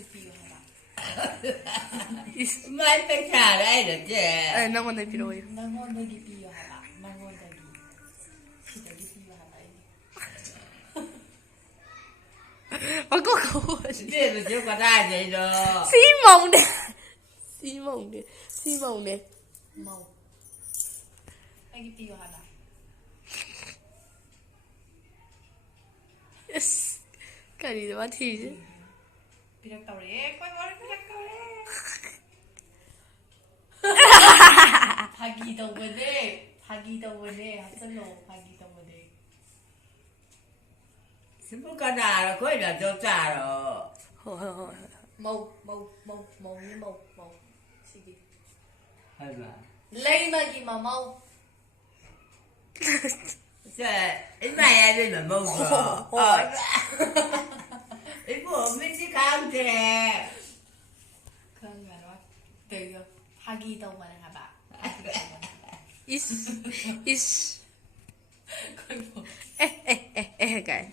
너에게 피요 하나. 말 뺏겨라 이러지. 낭원에 필요해요. 너에게 피요 하나. 너에게 피요 하나. 그거 집에서 저거 다 되죠. 시몽네. mau. Lagi piyo ha나. 까리 마티지. Pirak tau re. Quay mỏi pirak tau re. Pagi tau bende. Hasalo pagi tau bende. 스프가 나라 거기다 줬잖아. Mau. Sige. 하이바. Lấy mà mau. 이마야 되면 먹어. 이거 밑이 강제. 그런 거 알아? 되게 하기 더 많이 하봐. 이스. 그리고 에, 가이.